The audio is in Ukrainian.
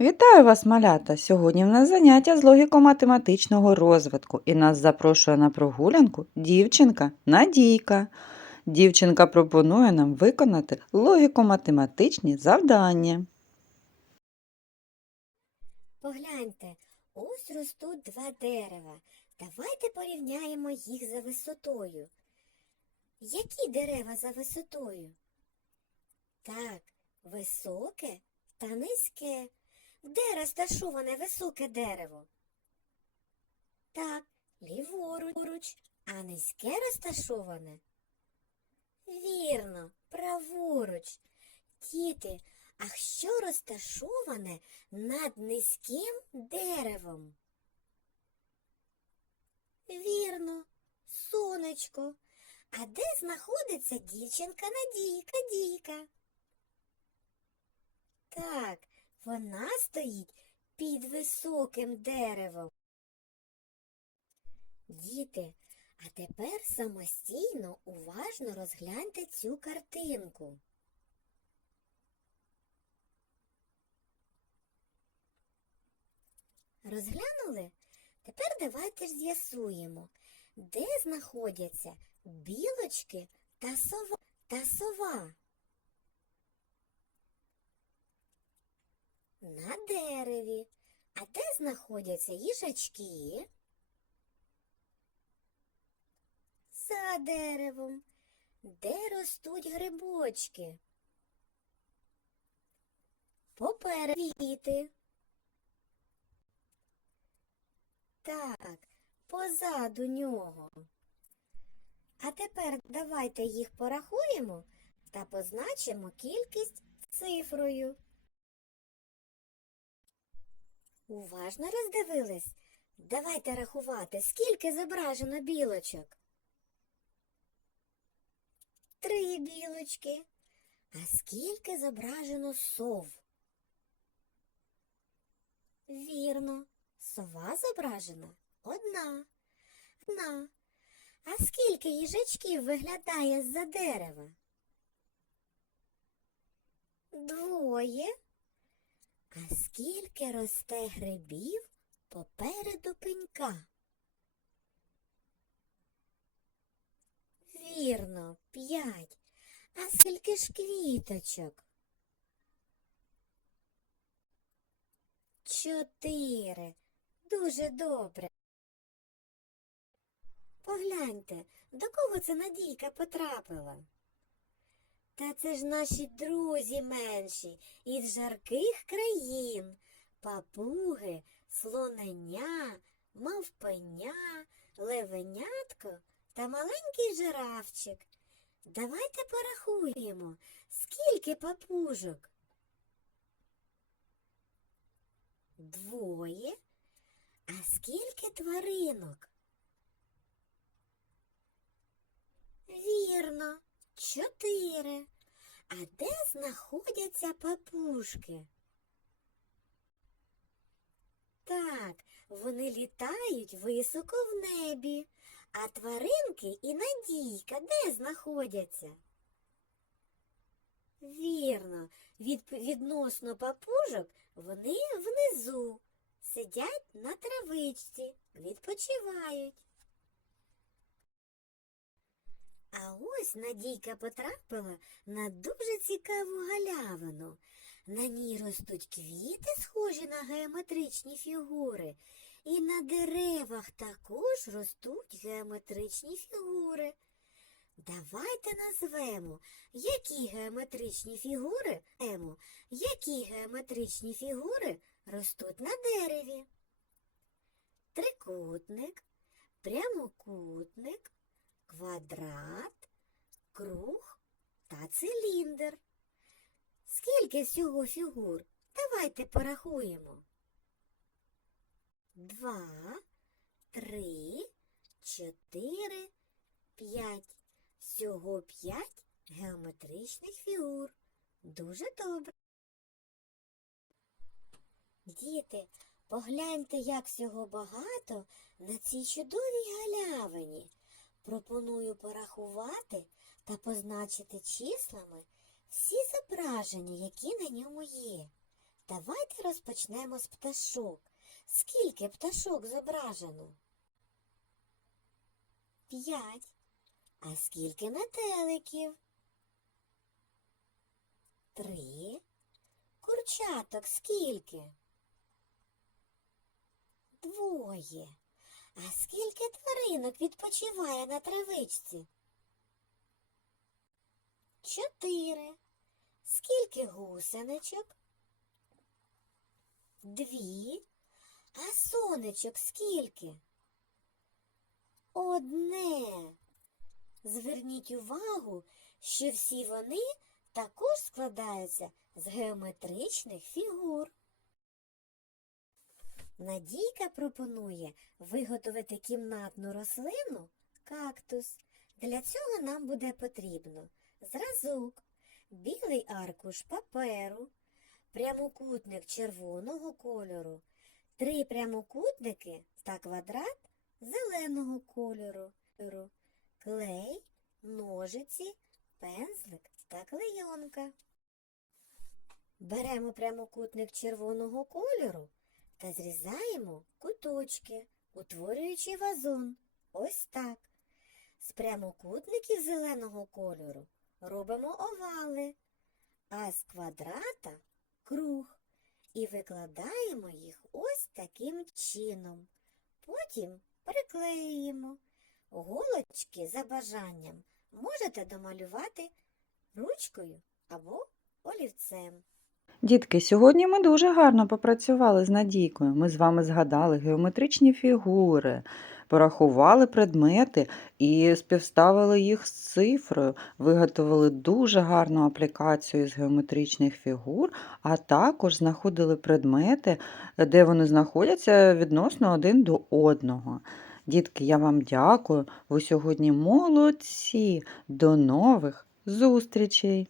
Вітаю вас, малята! Сьогодні в нас заняття з логіко-математичного розвитку і нас запрошує на прогулянку дівчинка Надійка. Дівчинка пропонує нам виконати логіко-математичні завдання. Погляньте, ось ростуть два дерева. Давайте порівняємо їх за висотою. Які дерева за висотою? Так, високе та низьке. Де розташоване високе дерево? Так, ліворуч, а низьке розташоване? Вірно, праворуч. Діти, а що розташоване над низьким деревом? Вірно, сонечко. А де знаходиться дівчинка Надійка Дійка? Так, вона стоїть під високим деревом. Діти, а тепер самостійно уважно розгляньте цю картинку. Розглянули? Тепер давайте ж з'ясуємо, де знаходяться білочки та сова. Та сова. На дереві. А де знаходяться їжачки? За деревом. Де ростуть грибочки? Попереду квіти. Так, позаду нього. А тепер давайте їх порахуємо та позначимо кількість цифрою. Уважно роздивились? Давайте рахувати, скільки зображено білочок. Три білочки. А скільки зображено сов? Вірно, сова зображена одна. Одна. А скільки їжачків виглядає з-за дерева? Двоє. Скільки росте грибів попереду пенька? Вірно, п'ять. А скільки ж квіточок? Чотири. Дуже добре. Погляньте, до кого це Надійка потрапила? Та це ж наші друзі менші із жарких країн. Папуги, слонення, мавпеня, левенятко та маленький жирафчик. Давайте порахуємо, скільки папужок? Двоє. А скільки тваринок? Вірно, чотири. А де знаходяться папушки? Так, вони літають високо в небі, а тваринки і Надійка де знаходяться? Вірно, від, відносно папужок вони внизу, сидять на травичці, відпочивають. А ось Надійка потрапила на дуже цікаву галявину. На ній ростуть квіти, схожі на геометричні фігури, і на деревах також ростуть геометричні фігури. Давайте назвемо, які геометричні фігури, емо, які геометричні фігури ростуть на дереві. Трикутник, прямокутник, квадрат, круг та циліндр. Скільки всього фігур? Давайте порахуємо. Два, три, чотири, п'ять. Всього п'ять геометричних фігур. Дуже добре. Діти, погляньте, як всього багато на цій чудовій галявині. Пропоную порахувати та позначити числами всі зображення, які на ньому є. Давайте розпочнемо з пташок. Скільки пташок зображено? П'ять. А скільки метеликів? Три. Курчаток скільки? Двоє. А скільки тваринок відпочиває на травичці? Чотири. Скільки гусеничок? Дві. А сонечок скільки? Одне. Зверніть увагу, що всі вони також складаються з геометричних фігур. Надійка пропонує виготовити кімнатну рослину кактус. Для цього нам буде потрібно зразок, білий аркуш паперу, прямокутник червоного кольору, три прямокутники та квадрат зеленого кольору, клей, ножиці, пензлик та клейонка. Беремо прямокутник червоного кольору та зрізаємо куточки, утворюючи вазон. Ось так. З прямокутників зеленого кольору робимо овали, а з квадрата круг. І викладаємо їх ось таким чином. Потім приклеюємо. Голочки за бажанням можете домалювати ручкою або олівцем. Дітки, сьогодні ми дуже гарно попрацювали з Надійкою. Ми з вами згадали геометричні фігури, порахували предмети і співставили їх з цифрою, виготовили дуже гарну аплікацію з геометричних фігур, а також знаходили предмети, де вони знаходяться відносно один до одного. Дітки, я вам дякую. Ви сьогодні молодці. До нових зустрічей!